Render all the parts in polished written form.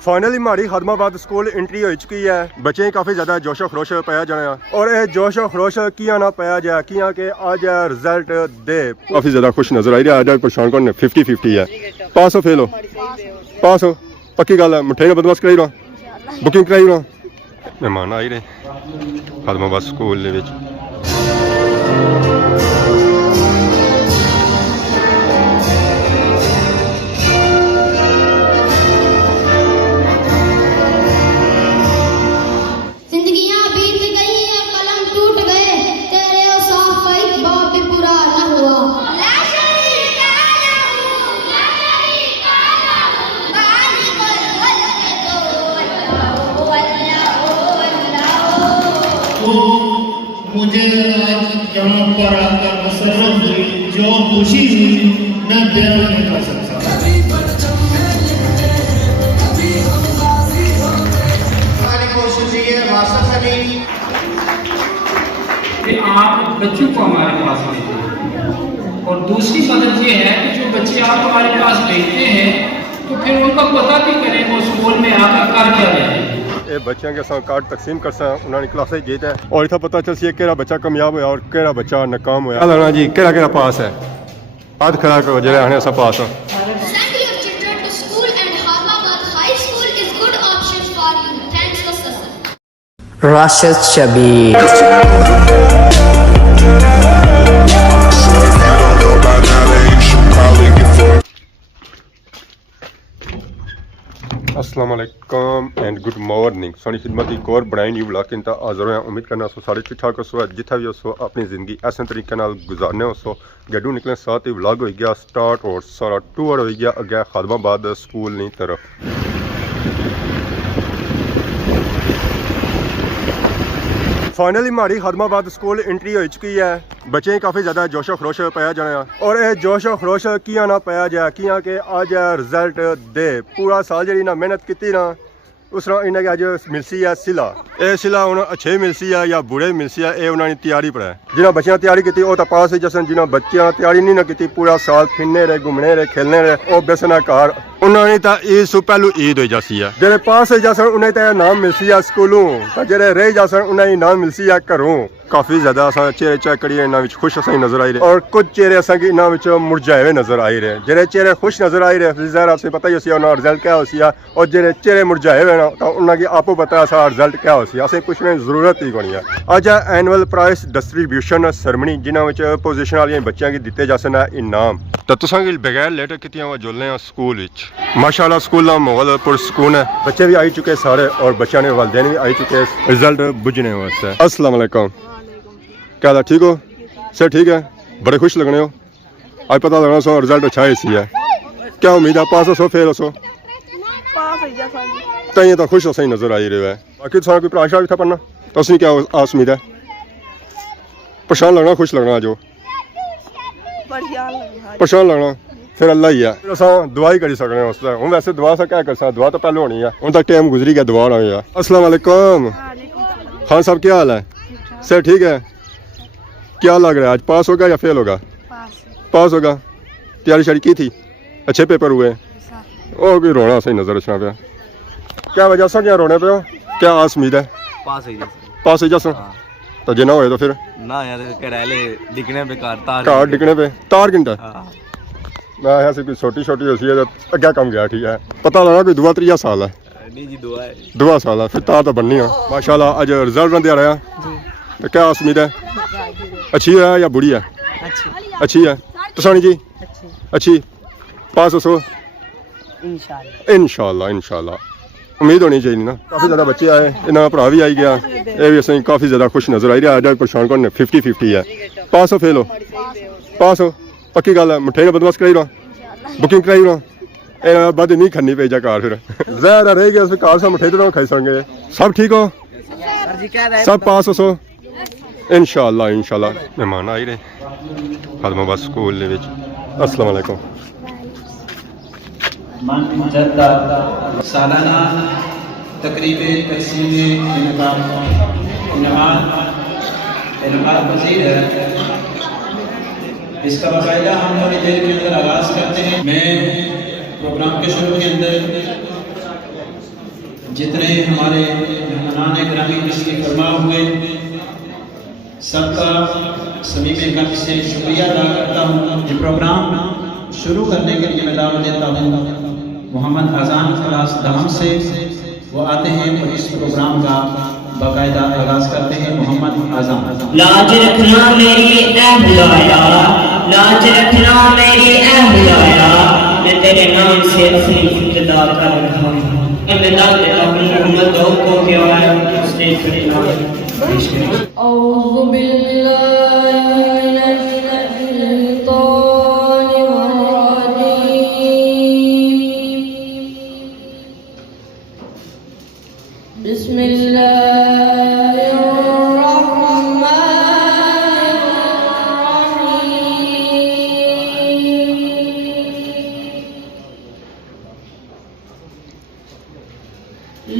Finally हमारी खदमाबाद school entry हो चुकी है। बच्चे काफ़ी ज़्यादा जोशो खरोश पाया जाना और यह जोशो खरोश किया ना पाया जाए किया के आज रिजल्ट दे काफ़ी ज़्यादा खुश नजर आई रहा है। आज परेशान करने 50-50 है। पास हो फेल हो पास हो पक्की गल है। मिठाई का बंदोबस्त कराई रहा बुकिंग कराई रहा मेहमान आई रहे खदमाबाद स्कूल विच। मुझे आज यहाँ पर आकर मसरत हुई, जो खुशी हुई मैं बयान नहीं कर सकता। हमारी कोशिश ये है कि आप बच्चों को हमारे पास भेजें और दूसरी मदद ये है कि जो बच्चे आप हमारे पास भेजते हैं तो फिर उनका पता भी करें वो स्कूल में आकर कर क्या जाए। ये बच्चों के साथ कार्ड तकसीम कर सा उन्होंने क्लास जीत है और इतना पता चल सी केड़ा बच्चा कामयाब होया और केड़ा बच्चा नाकाम होया। लगना जी केड़ा केड़ा पास है हाथ खड़ा करो जरा आने सब पास हो। Send your children to school and Harmabad High School is good option for you. Thanks for sir. Rashid Shabir. अस्सलाम वालेकुम एंड गुड मॉर्निंग। सोनी खिदमत एक और बनाई न्यू ब्लॉग इंता हाज़र हैं। उम्मीद करना सो सारे ठीक ठाक हो जिथा भी हो अपनी ज़िंदगी ऐसे तरीके नाल गुजारने हो गड्डू निकले साथ ही व्लॉग हो गया स्टार्ट और सारा टूर हो गया अगे खदमाबाद स्कूल की तरफ। फाइनली हमारी खदमाबाद स्कूल एंट्री हो चुकी है। बच्चे काफ़ी ज़्यादा जोशो खरोश पाया जाना और यह जोशो खरोश किया ना पाया जाए किया के आज रिजल्ट दे पूरा साल जी ना मेहनत की ना उस तरह इन्हें अज मिलसी है सिला। यह सिला उन्हें अच्छे मिलसी है या बुरे मिलसी है ये उन्होंने तैयारी पर है। जिन्हें बच्चों तैयारी की वो तो पास ही जसन जिन्हें बच्चों तैयारी नहीं ना की पूरा साल फिरने रहे घूमने रहे खेलने रहे वो बेसना कार उन्होंने तो ईद सु पहलू ईद हो जासी है। जेडे पास हो जासन उन्हें तो नाम मिलसी है स्कूलों तो जेडे रह जासन उन्हें नाम मिलसी है घरों। काफ़ी ज़्यादा असा चेहरे चेक करिए इन्होंने खुश असा नजर आई रहे और कुछ चेहरे असा कि इन्होंने मुरझाए हुए नजर आई रहे। जेडे चेहरे खुश नजर आई रहे ज़ाहिर आपसे पता ही हो उन्होंने रिजल्ट क्या हो और जेडे चेहरे मुरझाए हुए ना तो उन्होंने आपको पता है रिजल्ट क्या हो असें पूछने की जरूरत ही कोनी है। अज एनुअल प्राइस डिस्ट्रीब्यूशन सरमनी जिन्होंने पोजिशन वाले बच्चों की दिते जा सकना इनाम तो तुसा बगैर लेट कितियां जुलने जुलने स्कूल माशाल्लाह स्कूल का माहौल पुरसकून है। बच्चे भी आई चुके सारे और बच्चों ने वालिदैन भी आई चुके रिजल्ट बुझने वास्ते। अस्सलाम वालेकुम क्या हाल ठीक हो सर ठीक है बड़े खुश लगने हो आज पता लगना सो रिजल्ट अच्छा है क्या उम्मीद है पास हो फेल हो तई तो खुश सही नजर आई रहा है। बाकी कोई प्राशा भी था पढ़ना तो उसमें क्या आस उम्मीद है परेशान लगना खुश लगना जो परेशान लगना फिर अल्लाह ही है अस दुआ ही करी सकने उसका हूँ वैसे दुआ से क्या कर सकते दुआ तो पहले होनी है हूँ तक टाइम गुजरी गया दुआ होनी है। अस्सलाम वालेकुम खान साहब क्या हाल है सर ठीक है क्या लग रहा है आज पास होगा या फेल होगा पास होगा तैयारी शारी की थी अच्छे पेपर हुए और भी रोना सही नजर रखना पे क्या वजह से क्या रोने पे हो क्या आस उम्मीद है पास ही जैसा तो जे ना हो तो फिर ना यार दिखने पे कार दिखने पे तार किंटा मैं ऐसे कोई छोटी छोटी होती है अगे कम गया ठीक है पता लगा कोई दुआ त्रिया साल है दुआ साल है फिर तार तो बननी है माशाल्लाह अज रिजल्ट बन रहा तो क्या आस उम्मीद है अच्छी है या बुरी है अच्छी है तो सोनी जी अच्छी पास हो इंशाल्लाह इंशाल्लाह उम्मीद होनी चाहिए ना। काफ़ी ज़्यादा बच्चे आए इन्होंने भरा भी आई गया ये भी असें काफ़ी ज़्यादा खुश नजर आई रहा है। आज परेशान करने 50-50 है। पास हो फेल हो पास हो पक्की गल है। मिठाई का बंदोबस्त कराई रहा बुकिंग कराई रहा बद नहीं खनी पे जा कार फिर जहर रह गया कार से मिठाई तो खाई सकेंगे। सब ठीक हो सब पास हो इंशाल्लाह इंशाल्लाह। मेहमान आई रहे खदमाबाद स्कूल विच। अस्सलाम वालेकुम सालाना तकरीब तकसीम इनकाम पसीर है। इसका बाकायदा हम थोड़ी देर के अंदर आगाज़ करते हैं। मैं प्रोग्राम के शुरू के अंदर जितने हमारे मेहमानान ग्रामी तशरीफ फरमा हुए, सबका समीम कल्ब से शुक्रिया अदा करता हूँ। ये प्रोग्राम शुरू करने के लिए मैं दावत देता हूँ मोहम्मद अजान क्लास दहम से। वो आते हैं तो इस प्रोग्राम का बाकायदा आगाज करते हैं। मोहम्मद अजान। लाज रखना मेरी अहलाया, लाज रखना मेरी अहलाया, मैं तेरे नाम से अपनी इब्तिदा कर रहा हूँ। मैं दाद देता हूँ मोहम्मद दाऊद को कि और स्टेज पर पेश करें। औज़ु बिल्लाहि मिनश शैतानिर रजीम। बिस्मिल्लाहिर रहमानिर रहीम।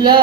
ला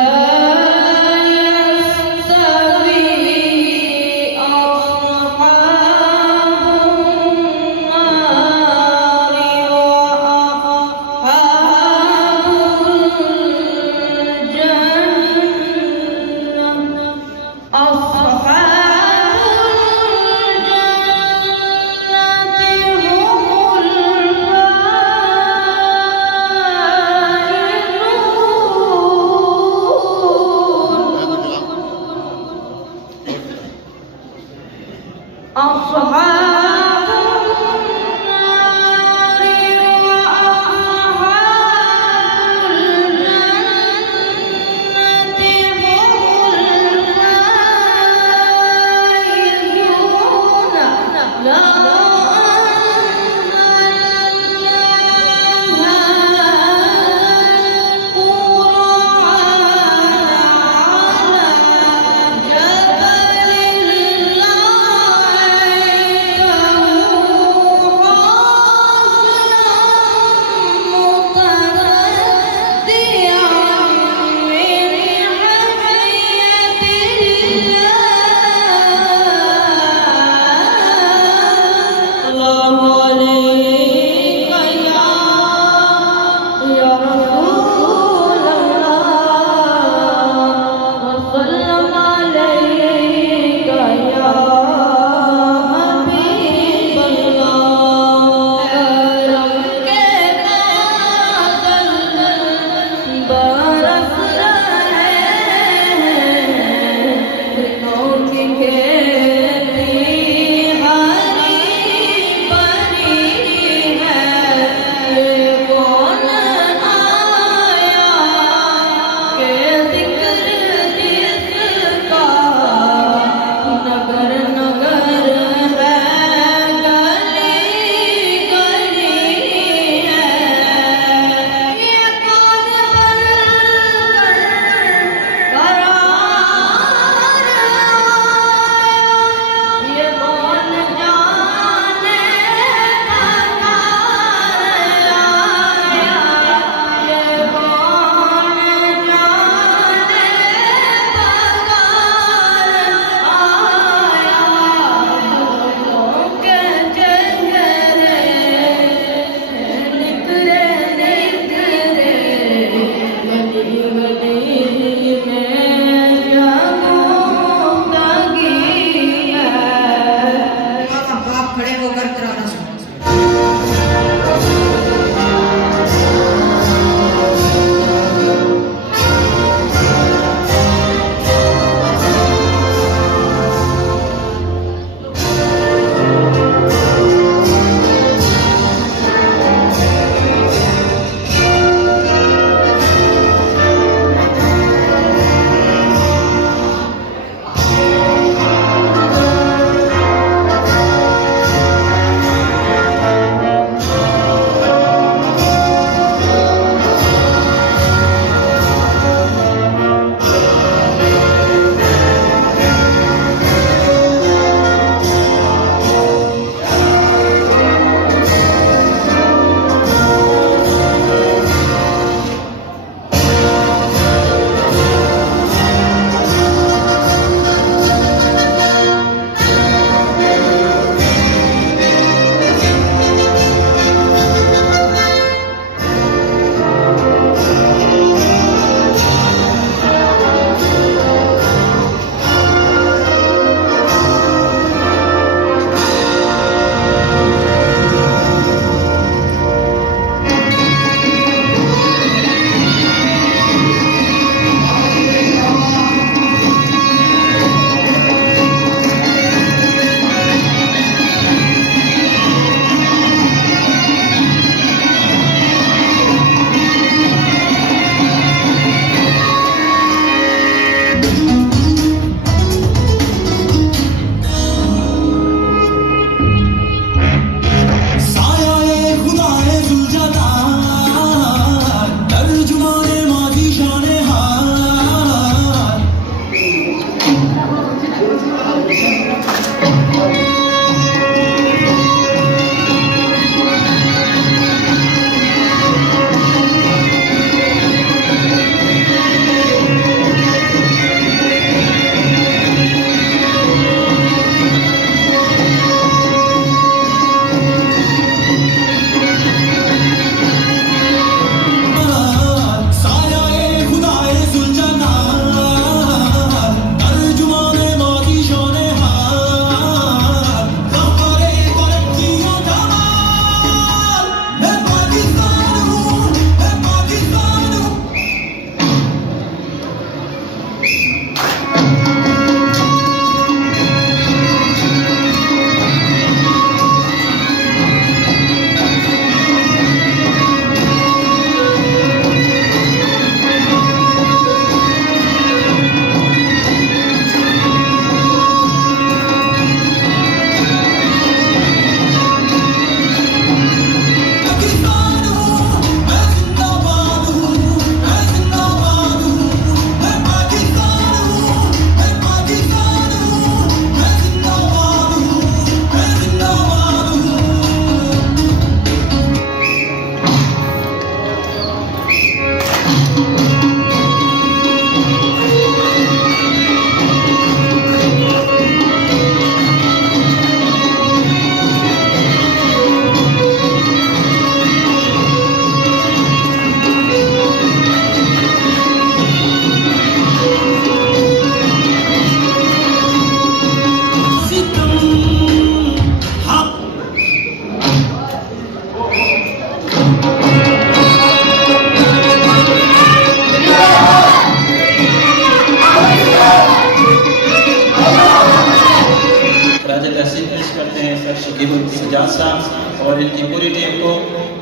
उस्ताद साहब और इनकी पूरी टीम को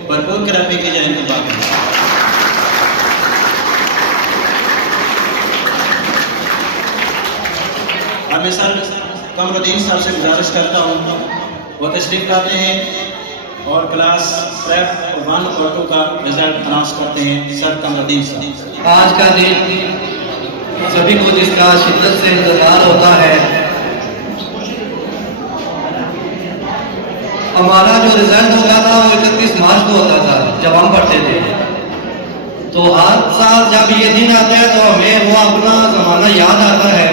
भरपूर करापी की जाए इनके बाद। अब मैं सर कमरुद्दीन साहब से गुजारिश करता हूँ वो तशरीफ लाते हैं और क्लास प्रेप 1 और 2 का रिजल्ट अनाउंस करते हैं। सर कमरुद्दीन साहब। आज का दिन सभी को जिसका शिद्दत से इंतजार होता है, हमारा जो रिजल्ट होता था वो 31 मार्च को होता था जब हम पढ़ते थे। तो हर साल जब ये दिन आता है तो हमें वो अपना जमाना याद आता है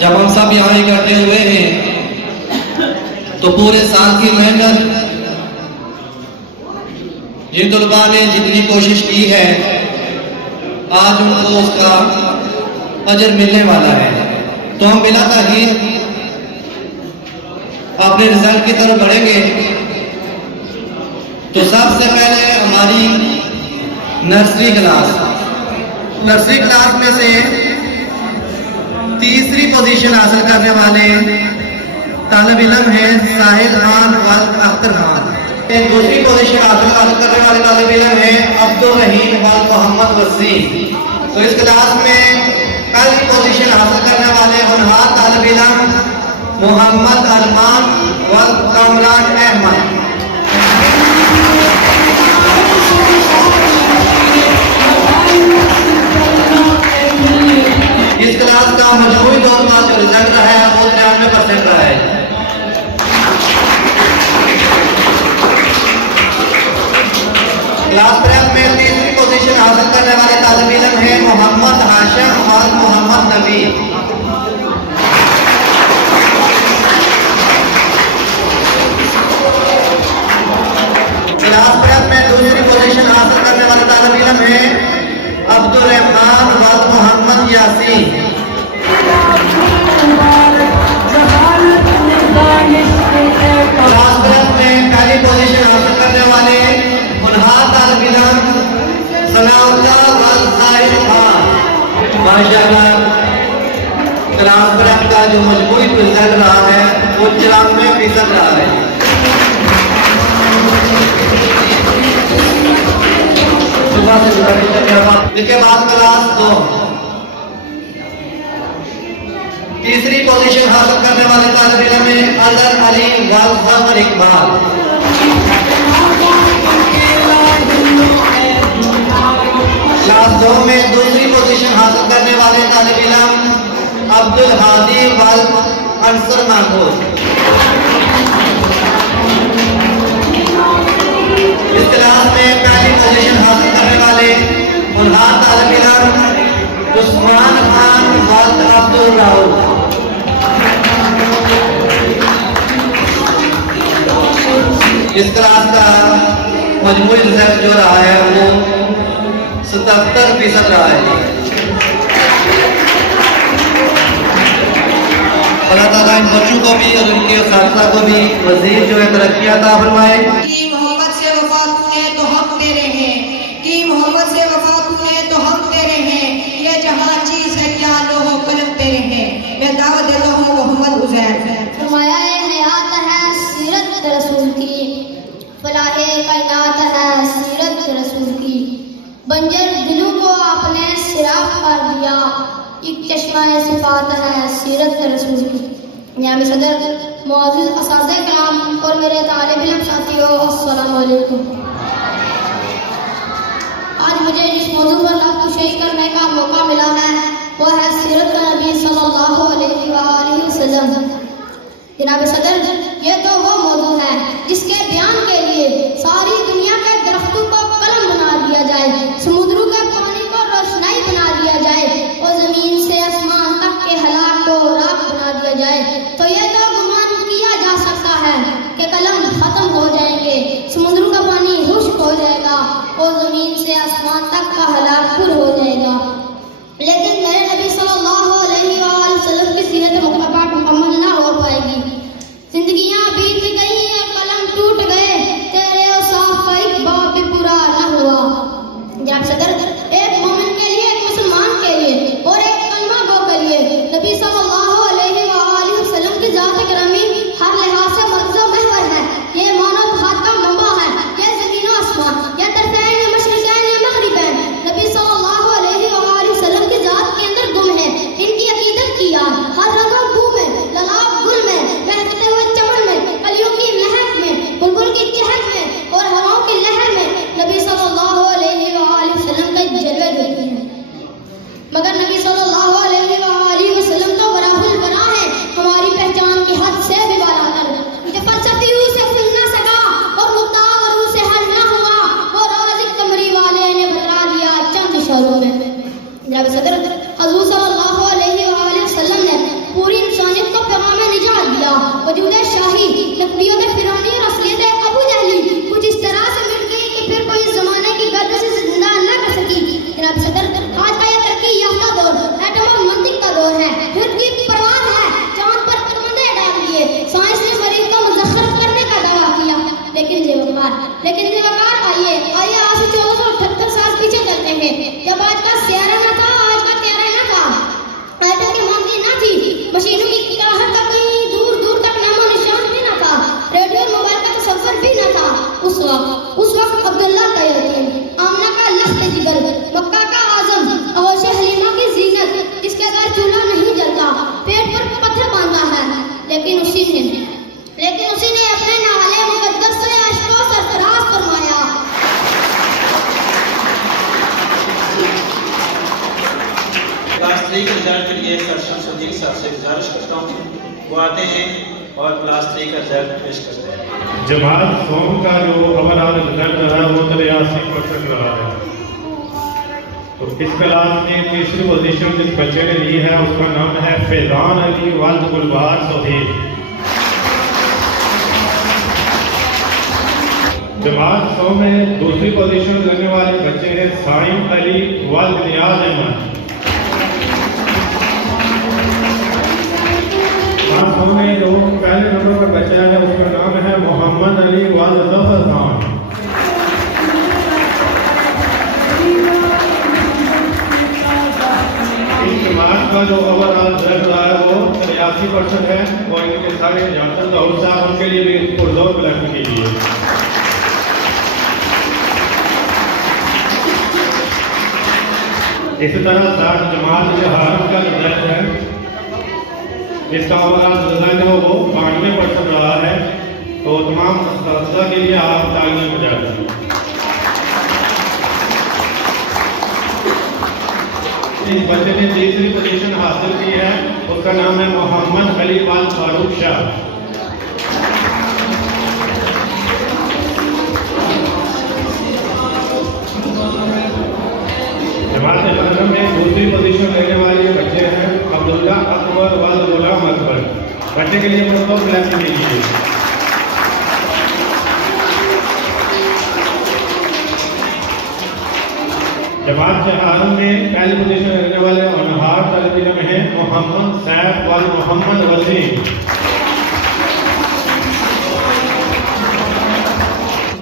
जब हम सब यहाँ इकट्ठे हुए हैं। तो पूरे साल की मेहनत जिन तलबा ने जितनी कोशिश की है आज उनको उसका अजर मिलने वाला है। तो हम बिना ताखीर अपने रिजल्ट की तरफ बढ़ेंगे। तो सबसे पहले हमारी नर्सरी क्लास में से तीसरी पोजीशन हासिल करने वाले तालिब इल्म हैं साहिल खान वल अख्तर खान। दूसरी पोजीशन हासिल करने वाले तालिब इल्म हैं अब्दुल रहीम वल मोहम्मद वसीम। तो इस क्लास में पहली पोजीशन हासिल करने वाले होनहार तालिब इल्म मोहम्मद अरमान वल कामरान अहमद। इस क्लास का मजमूई तौर पर जो रिजल्ट रहा है वो 93% रहा है। क्लास प्रेप में तीसरी पोजीशन हासिल करने वाले तालिब इल्म हैं मोहम्मद हाशिम और मोहम्मद नबी। क्लास प्रेप में दूसरी पोजीशन हासिल करने वाले तालिब इल्म हैं अब्दुल रहमान और मोहम्मद यासीन। क्लास प्रेप में पहली पोजीशन हासिल करने वाले होनहार तालिब इल्म सनाउल्लाह वल साहिल खान। माशाअल्लाह क्लास प्रेप का जो मजमूई रिजल्ट रहा है वो 94% रहा है। इसके बाद क्लास 2 तीसरी पोजीशन हासिल करने वाले तालिब इल्म में अजहर अली वल ज़फर इकबाल। क्लास 2 में दूसरी पोजीशन हासिल करने वाले तालिब इल्म अब्दुल हादी वल अंसर महमूद। इस क्लास में पहली पोजीशन हासिल करने वाले होनहार तालिब इल्म उस्मान खान वल अब्दुल राउफ। इस क्लास का मजमूई रिजल्ट जो रहा है वो 77% रहा है। अल्लाह ताला इन बच्चों को भी और उनके साथियों को भी मज़ीद जो है तरक्की अता फरमाए। कि मोहम्मद से वफा तूने तो हम तेरे हैं, कि मोहम्मद से वफा तूने तो हम तेरे हैं, ये जहां चीज है क्या लोहो कलम तेरे हैं। मैं दावत देता हूँ मोहम्मद उज़ैर। फरमाया हयात है सीरत रसूल की, फलाहे कायनात है सीरत रसूल की। बंजर दिलों को आपने सिराफ कर दिया, एक चश्मा सिफात है सीरत रसूल की। यहाँ सदर मुअज़्ज़िज़ असातिज़े किराम और मेरे तालिब इल्म साथियों अस्सलामु अलैकुम। आज मुझे जिस मौजू पर नक्शे करने का मौका मिला है वो है सीरत नबी सल्लल्लाहु अलैहि वसल्लम। जनाब सदर ये तो वो मौजू है जिसके बयान के लिए सारी दुनिया के दरख्तों को कलम बना दिया जाए, समुद्रों के पानी को रोशनाई बना दिया जाए और जमीन से आसमान तक के हलाक को राख बना दिया जाए। तो ये तो गुमान किया जा सकता है कि कलम खत्म हो जाएंगे, समुद्रों का पानी खुश्क हो जाएगा और जमीन से आसमान तक का हलाक पुर हो जाएगा। लेकिन मेरे नबी सल्लल्लाहु अलैहि वसल्लम की सीरत मुकम्मल ना हो पाएगी। जिंदगियां बीत गई और कलम टूट गए, तेरे और साफ जनाब सदर हजूर सल्लल्लाहु अलैहि वसल्लम ने पूरी इंसानियत को पैगाम निजात दिया। वजूद शाही नकलियों के फिरौनी और असलियत अबू जहली कुछ इस तरह से मिट गई कि फिर कोई जमाने की गर्द से जिंदा न कर सकी। जनाब सदर आज का यह तरक्की याफ्ता दौर एटम और मंतिक का दौर है। फिर की परवाज है, चांद पर कदम डाल दिए, साइंस ने मरीज को मुज़ख्खर करने का दावा किया। लेकिन ज़िम्मेवार आइए आज से 1478 साल पीछे चलते हैं, जब आज का सियारा न था, आज का त्यारा न था, एटम की मांगी न थी, मशीनों की किराहत का कहीं दूर दूर तक नामो निशान भी न था, रेडियो और मोबाइल का तसव्वुर भी न था। उस वक्त अब्दुल्ला का यतीम, आमना का लख्त जिगर, मक्का का आजम, अहोश हलीमा की जीनत, जिसके घर चूल्हा नहीं जलता, पेट पर पत्थर बांधा है, लेकिन उसी ने अपने नाले मुकद्दस से अर्श को सरफराज फरमाया। क्लास 3 के रिजल्ट के लिए सर शमसुद्दीन साहब से गुजारिश करता हूँ, वो आते हैं और क्लास 3 का रिजल्ट पेश करते हैं। जमात सोम का जो ओवरऑल रिजल्ट रहा है वो 83% रहा है। तो इस क्लास में तीसरी पोजीशन जिस बच्चे ने ली है उसका नाम है फैजान अली वाल्द गुलबार सोहेल। जमात सौ में दूसरी पोजीशन लेने वाले बच्चे हैं साइम अली वाल्द नियाज अहमद। सौ में जो पहले नंबर पर बच्चा है उसका नाम है मोहम्मद अली वाल्द जफर खान। इस जमात का जो ओवरऑल रिजल्ट रहा है वो 83% है और इनके सारे जानते दाऊद साहब उनके लिए भी पुरजोर बुलंद कीजिए। इसी तरह साथ जमात के हारम का रिजल्ट है, इसका ओवरऑल रिजल्ट है वो 92% रहा है। तो तमाम असातिज़ा के लिए आप तालियां बजा दें। इस बच्चे ने तीसरी पोजीशन हासिल की है, उसका नाम है मोहम्मद अली वाल फारूक शाह। जमात महरम में दूसरी पोजीशन लेने वाले बच्चे हैं अब्दुल्ला अकबर वाल गुलाम अकबर। बच्चे के लिए बहुत ब्लैक कीजिए। जमात हारम में पहली पोजीशन लेने वाले अनहार तालिब इल्म हैं मोहम्मद सैफ वाल मोहम्मद वसीम।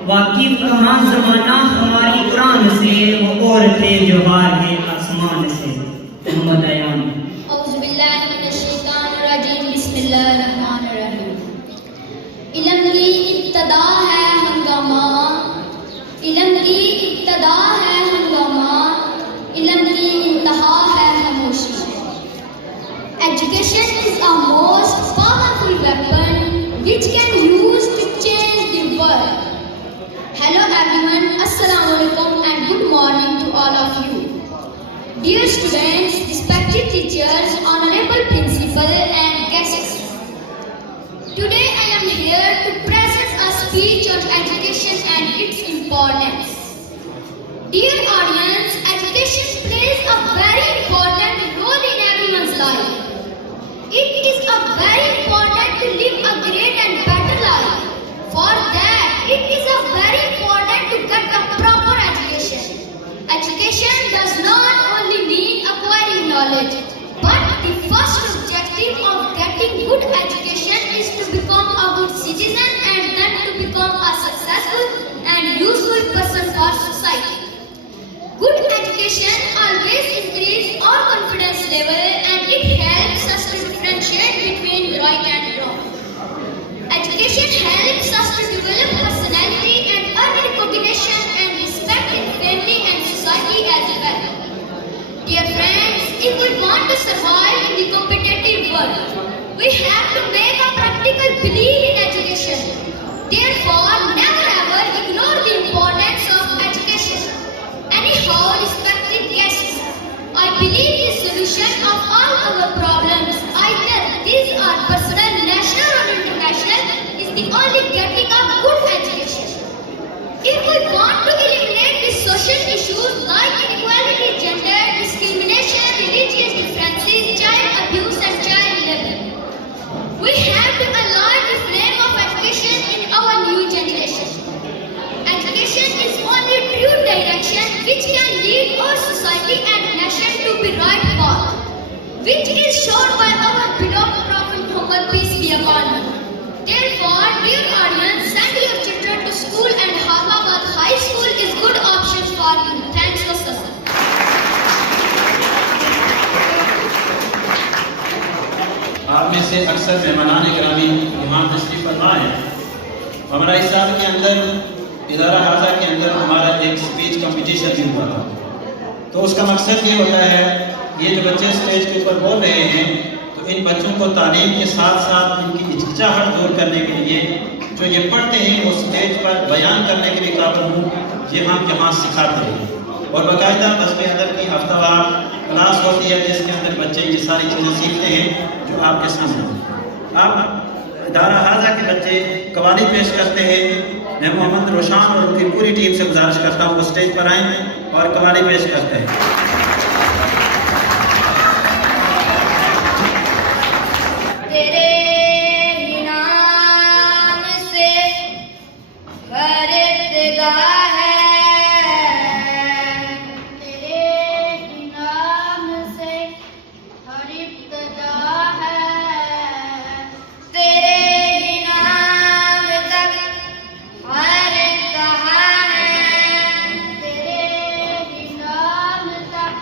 वाकिफ कहाँ जमाना हमारी कुरान से, वो और थे जो हार के आसमान से। मोहम्मद अयान। औज़ुबिल्लाहि मिनश्शैतानिर्रजीम, बिस्मिल्लाहिर्रहमानिर्रहीम। इल्म की इब्तिदा है हंगामा, इल्म की इब्तिदा है हंगामा, इल्म की इंतहा है खामोशी। Education is a most powerful weapon which can use to change the world. Hello everyone, Assalamu alaikum and good morning to all of you. Dear students, respected teachers, honorable principal and guests. Today I am here to present a speech on education and its importance. Dear audience, education plays a very important role in everyone's life. It is a very important to live a great and better life. For that, it is a very important to get a proper education. Education does not only mean acquiring knowledge, but the first objective of getting good education is to become a good citizen and then to become a successful and useful person for society. Good education always increases our confidence level and it helps us to differentiate between right and wrong. Education helps us to develop personality and earn recognition and respect in family and society as well. Dear friends, if we want to survive in the competitive world, we have to make a practical belief in education. Therefore, never ever ignore the importance of education. Anyhow, respected guests, I believe the solution of all our problems, either these are personal, national or international, is the only getting a good education. If we want to eliminate the social issues like inequality, gender, discrimination, which is shown by our beloved Prophet Muhammad, peace be upon him. Therefore, dear audience, send your children to school and Harmabad High School is good option for you. Thanks for listening. आप में से अक्सर मेहमानान ग्रामी यहाँ तशरीफ फरमा है। हमारा इस साल के अंदर इदारा हाजा के अंदर हमारा एक स्पीच कंपटीशन भी हुआ था। तो उसका मकसद ये होता है, ये जो बच्चे स्टेज के ऊपर बोल रहे हैं, तो इन बच्चों को तालीम के साथ साथ इनकी हिचकिचाहट दूर करने के लिए जो ये पढ़ते हैं वो स्टेज पर बयान करने के लिए काबिल हूँ, ये हम यहाँ सिखाते हैं। और बाकायदा कस्बे अंदर की हफ्तावार क्लास होती है जिसके अंदर बच्चे ये सारी चीज़ें सीखते हैं जो आपके सामने। आप इदारा हाजा के बच्चे कवाली पेश करते हैं। मैं मोहम्मद रोशान और उनकी पूरी टीम से गुजारिश करता हूँ वो स्टेज पर आएँ और कवाली पेश करते हैं। तेरे ही नाम से हर इब्तिदा है, तेरे ही नाम से हर इब्तिदा है, तेरे ही नाम तक हर इंतहा है, तेरे ही नाम तक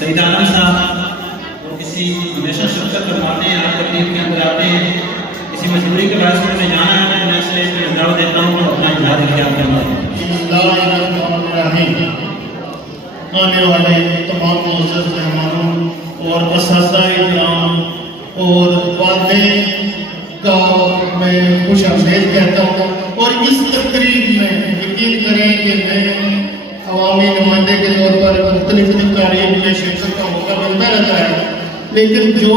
सईद आलम साहब वो किसी हमेशा शिरकत करवाते हैं, आप तकलीफ के अंदर आते हैं, किसी मजबूरी के बायस में जाना है, मैं इसलिए दावत देता हूँ अपना इजहार ख्याल करना है। आने वाले तमाम मुअज़्ज़ज़ मेहमानों और असातिज़ा-ए-किराम और वालिदैन का मैं खुश आमदीद कहता हूँ। और इस तकरीब में यकीन करें कि मैं अवामी नुमाइंदे के तौर पर मुख्तलिफ तकारीब में शिरकत का मौका मिलता रहता है, लेकिन जो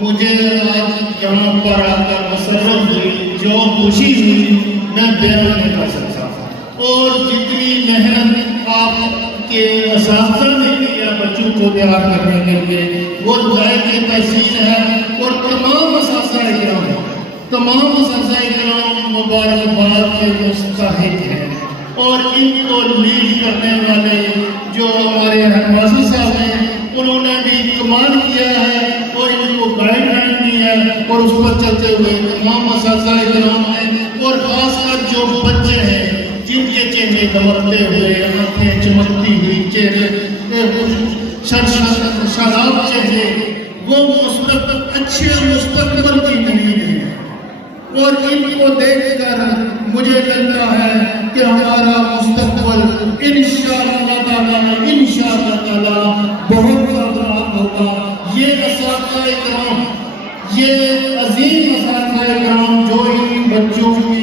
मुझे आज यहाँ पर आकर मसर्रत हुई, जो खुशी हुई, मैं बयान नहीं कर सकता। और जितनी मेहनत आपके असातिज़ा ने किया बच्चों को तैयार करने के लिए, वो ज़ायक़े तहसीन है। और तमाम असातिज़ा-ए-किराम मुबारकबाद के मुस्तहिक़ हैं। और इनको लीड करने वाले जो हमारे हरमासी साहब हैं, उन्होंने भी कमाल किया है और इनको गाइडलाइन दी है, और उस पर चलते हुए तमाम असातिज़ा-ए-किराम हैं। और ख़ासकर जो बच्चे हैं जिनके चेहरे दमकते हुए, आँखें चमकती हुई, चेहरे शराब चेहरे, वो अच्छे मुस्तक़बिल की नींद है। और इनको देखकर मुझे लगता है कि हमारा मुस्तक़बिल इंशाअल्लाह ताला बहुत कामयाब होगा। ये असातिज़ा-ए-किराम, ये अजीम असातिज़ा-ए-किराम जो इन बच्चों की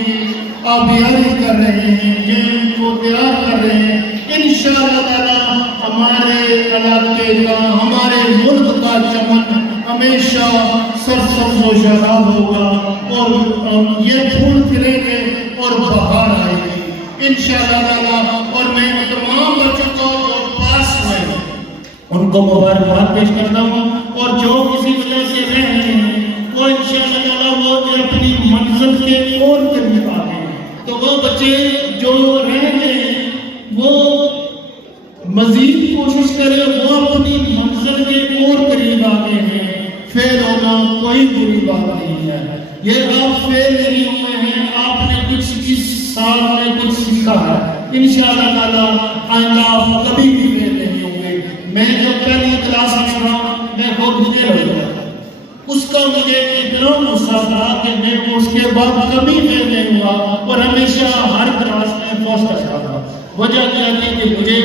आबियारी कर रहे हैं, जिनको तैयार कर रहे हैं, इंशाअल्लाह ताला हमारे इलाके का, हमारे मुल्क का चमन हमेशा सरसब्ज़ व शराब होगा। और ये फूल खिलेंगे और बहार आएगी इंशाअल्लाह ताला। और मैं तमाम बच्चों को जो पास हुए उनको मुबारकबाद पेश करता हूँ। और जो किसी वजह से रह रहे हैं वो इंशाअल्लाह ताला वो अपनी मंजिल के और करीब आ गए। तो वो बच्चे जो रह गए वो मजीद कोशिश करें, वो अपनी मंजिल के और करीब आ गए हैं। फेल होना कोई बुरी बात नहीं है। ये आप फेल नहीं हुए हैं, आपने कुछ इस साल में कुछ सीखा है। इंशाअल्लाह ताला आइंदा आप कभी भी फेल नहीं होंगे। मैं जो पहली क्लास में था मैं बहुत गुजर हो गया, उसका मुझे इतना गुस्सा था कि मैं उसके बाद कभी फेल नहीं हुआ और हमेशा हर क्लास में फर्स्ट आता था। वजह क्या थी कि मुझे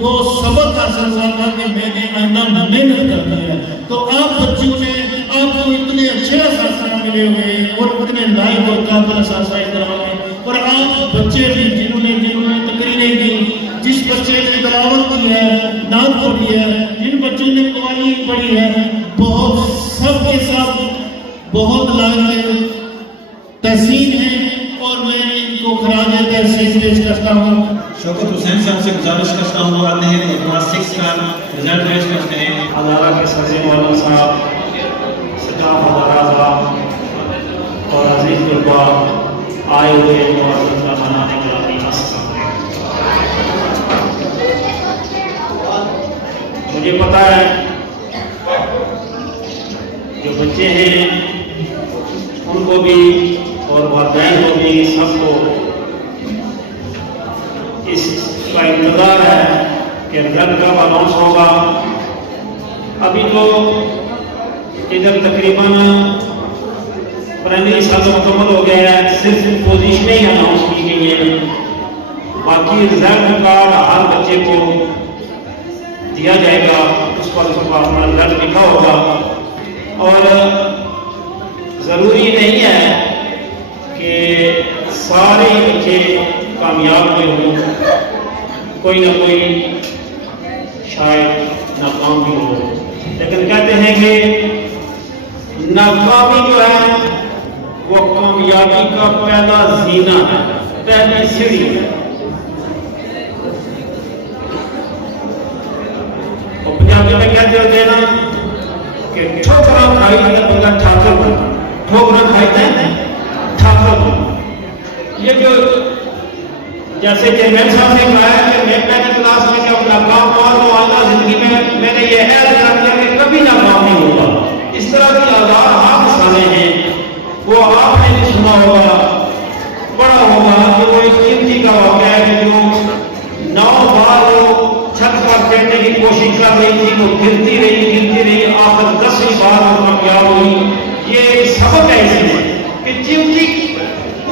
वो सबक हासिल हुआ था कि मैंने आइंदा मेहनत करनी है। तो आप बच्चों ने आपको इतने अच्छे असातिज़ा मिले हुए हैं और इतने लायक और काबिल असातिज़ा हैं। और आप बच्चे भी जिन्होंने तकरीरें की, जिस बच्चे ने तिलावत की है, नात पढ़ी है, जिन बच्चों ने कवाली पढ़ी है, बहुत सबके साथ बहुत लायक तहसीन है। और मैं इनको खराज तहसीन पेश करता हूँ। शौकत हुसैन साहब से गुजारिश करता हूँ आते हैं और क्लास 6 का रिजल्ट पेश करते हैं। हज़ारा के सदर मौलाना साहब, सजाफ हज़ारा और अजीज़ तलबा आए हुए मुआज़्ज़ज़ मेहमानान गिरामी, मुझे पता है जो बच्चे हैं उनको भी और वालिदैन को भी सबको इसका इंतज़ार है कि रिजल्ट कब अनाउंस होगा। अभी तो इधर तकरीबन प्राइमरी साल मुकम्मल हो गया है, सिर्फ पोजीशनें ही अनाउंस की गई है। बाकी रिजल्ट कार्ड हर बच्चे को दिया जाएगा, उस पर उसका अपना रिजल्ट लिखा होगा। और ज़रूरी नहीं है कि सारे बच्चे कामयाब हुए हों, कोई ना कोई शायद नाकाम भी हो। लेकिन कहते हैं कि नाकामी जो है वो कामयाबी का पहला जीना है, पहली सीढ़ी है। तो पंजाबी में कहते होते हैं ना कि ठोकरा खाई तो बंदा ठाकुर बना, ठोकरा खाई तो ठाकुर बना। ये जो जैसे कि मेरे साहब ने कहा है कि मैंने क्लास में जब नाकाम हुआ तो आला जिंदगी में मैंने ये ऐलान कर दिया कि कभी नाकाम नहीं होगा। इस तरह की आज़ाद आप मिसालें हैं, वो आपने भी सुना होगा, पढ़ा होगा कि वो एक कीमती का वाक़या है कि जो 9 बार वो छत पर बैठने की कोशिश कर रही थी, वो गिरती रही, आखिर 10वीं बार वो कामयाब हुई। ये एक सबक है इसमें कि जिनकी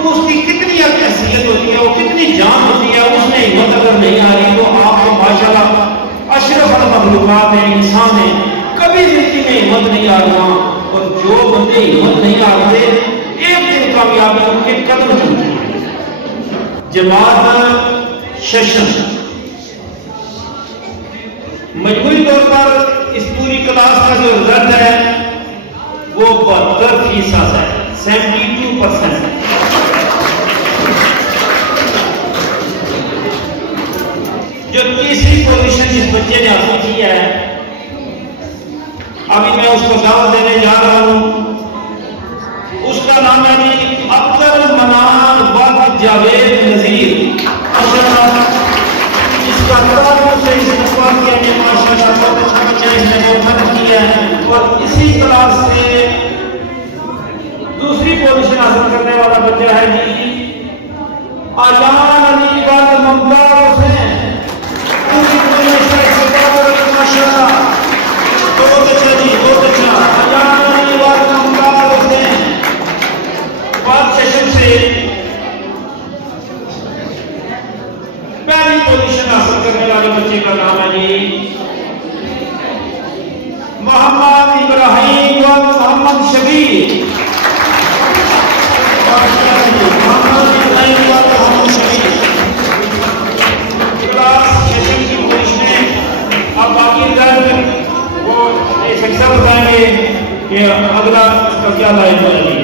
उसकी कितनी हैसियत होती है, वो कितनी जान होती है, उसमें हिम्मत अगर नहीं आ रही तो आपको माशाल्लाह अशरफ अल मखलूकात है, इंसान है, कभी जिंदगी में हिम्मत नहीं आ रहा। और जो बंदे हिम्मत नहीं आ रहे एक दिन कामयाबी उनके कदम चलते हैं। जमात सेशन मजमूरी तौर पर इस पूरी क्लास का जो रिजल्ट है वो 72% है, 72%। जो तीसरी पोजीशन जिस बच्चे ने हासिल की है, अभी मैं उसको दावत देने जा रहा हूं। उसका नाम है जी अब्दुल मनान वक्त जावेद नजीर। इसका ताल्लुक से इस मुकाम के लिए माशाल्लाह बहुत अच्छा बच्चा इसने बहुत मदद की है। और इसी क्लास से दूसरी पोजीशन हासिल करने वाला बच्चा है जी आजान अली वक्त मुमताज हुसैन। माशाल्लाह बहुत अच्छा जी, बहुत अच्छा। आजान अली वक्त मुमताज हुसैन बात सेशन से पहली पोजीशन हासिल करने वाले बच्चे का नाम है जी मोहम्मद इब्राहिम व मोहम्मद शबीर। मोहम्मद इब्राहिम व मोहम्मद शबीर क्लास सेशन की पोजीशनें अब बाकी रिजल्ट वो एक शिक्षा बताएंगे कि अगला इसका क्या लाइन बनेगी।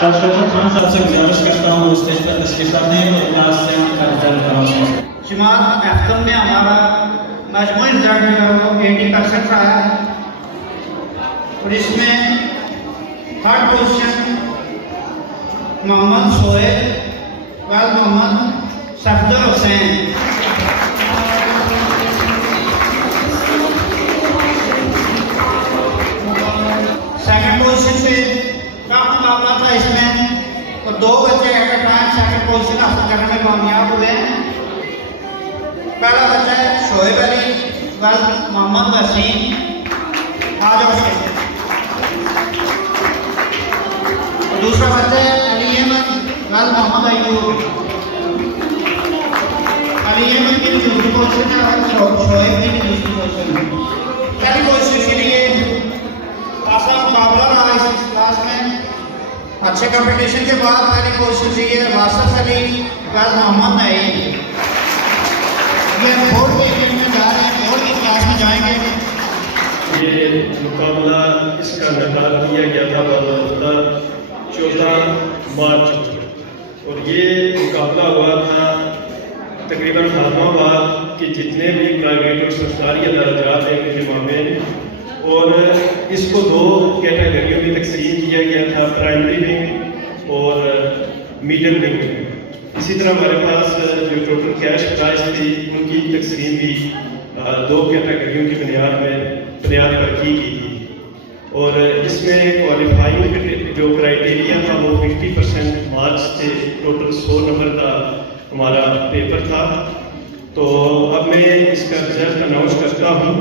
सर शोभा खान साहब से गुजारिश करता हूँ स्टेज पर तशरीफ लाने और क्लास 7 का रिजल्ट कराएं। शुमार एफकम में हमारा मजमूई रिजल्ट जो है वो 80% रहा है और इसमें थर्ड पोजीशन मोहम्मद सोहेल व मोहम्मद सफदर हुसैन। सेकंड पोजीशन पे टफ मुकाबला था इसमें तो 2 बच्चे at a time second position हासिल करने में कामयाब हुए हैं। पहला बच्चा है शोएब अली व मोहम्मद वसीम आज और दूसरा बच्चा है अली अहमद व मोहम्मद अयूब। अली अहमद की दूसरी पोजीशन है और शोएब की दूसरी पोजीशन है। पहली पोजीशन के लिए आसान मुकाबला रहा इस क्लास में। अच्छे कंपटीशन के बाद पहली पोजीशन ली है वासफ अली व मोहम्मद नईम। ये बोर्ड के टीम में जा रहे हैं, बोर्ड की क्लास में जाएंगे। ये मुकाबला इसका इनेकाद किया गया था बाज़ाब्ता 14 मार्च और ये मुकाबला हुआ था तकरीबन इस्लामाबाद के जितने भी प्राइवेट और सरकारी दर्जात हैं उनके मामले और इसको 2 कैटेगरियों में तकसीम किया गया था, प्राइमरी विंग और मिडिल विंग। इसी तरह हमारे पास जो टोटल कैश प्राइस थी उनकी तकसीम भी 2 कैटेगरियों की बुनियाद पर की गई थी और इसमें क्वालिफाइंग जो क्राइटेरिया था वो 50% मार्क्स थे। टोटल 100 नंबर का हमारा पेपर था। तो अब मैं इसका रिजल्ट अनाउंस करता हूँ।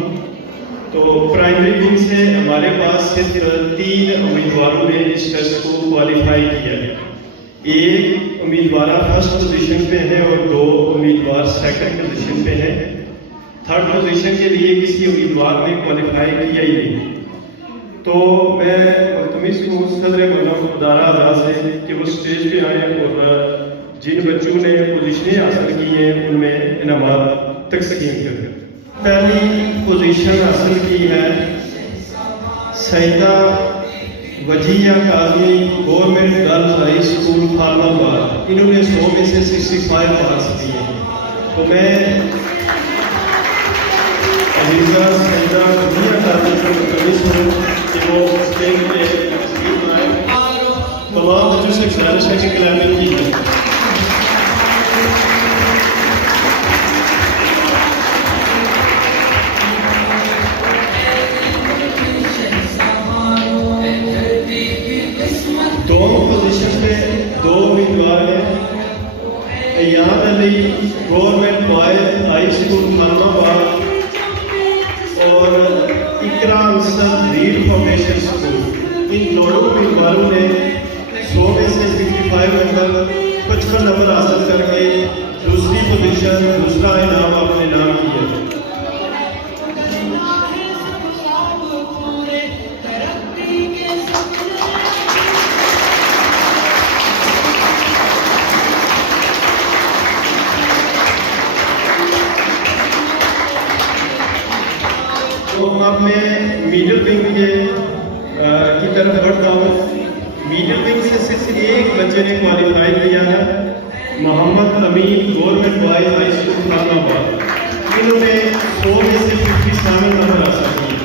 तो प्राइमरी विंग से हमारे पास सिर्फ 3 उम्मीदवारों ने इस टेस्ट को क्वालिफाई किया है। 1 उम्मीदवार फर्स्ट पोजीशन पे है और 2 उम्मीदवार सेकंड पोजीशन पे है। थर्ड पोजीशन के लिए किसी उम्मीदवार ने क्वालिफाई किया ही नहीं। तो मैं मुल्तमिस हूँ सदर मुदारा आज़ाद से कि वो स्टेज पे आए और जिन बच्चों ने पोजीशनें हासिल की हैं उनमें इनामात तकसीम करें। पहली पोजीशन हासिल की है Saeeda Wajiya Kazmi government girls high school Farmabad. इन्होंने 100 में से 65 मार्क्स दिए। तो मैं अलीजा सईदा वजीया काज़मी को मुतमिस हूँ कि वो स्टेज पे तस्वीर बनाए। तमाम बच्चों से गुजारिश है कि क्लाइमिंग की जाए। दोनों पोजीशन पे 2 उम्मीदवार हैं। Ayan Ali government boys high school Islamabad और Iqra Ansar Read Foundation school. इन दोनों उम्मीदवारों ने 100 में से 55 नंबर 55 नंबर हासिल करके दूसरी पोजीशन दूसरा इनाम अपने नाम किया। तो अब मैं मिडिल विंग की तरफ बढ़ता हूँ। मिडिल विंग से सिर्फ 1 बच्चे ने क्वालिफाई किया है, Mohammad Amin government boys high school Islamabad. इन्होंने 100 में से 57 नंबर हासिल किए।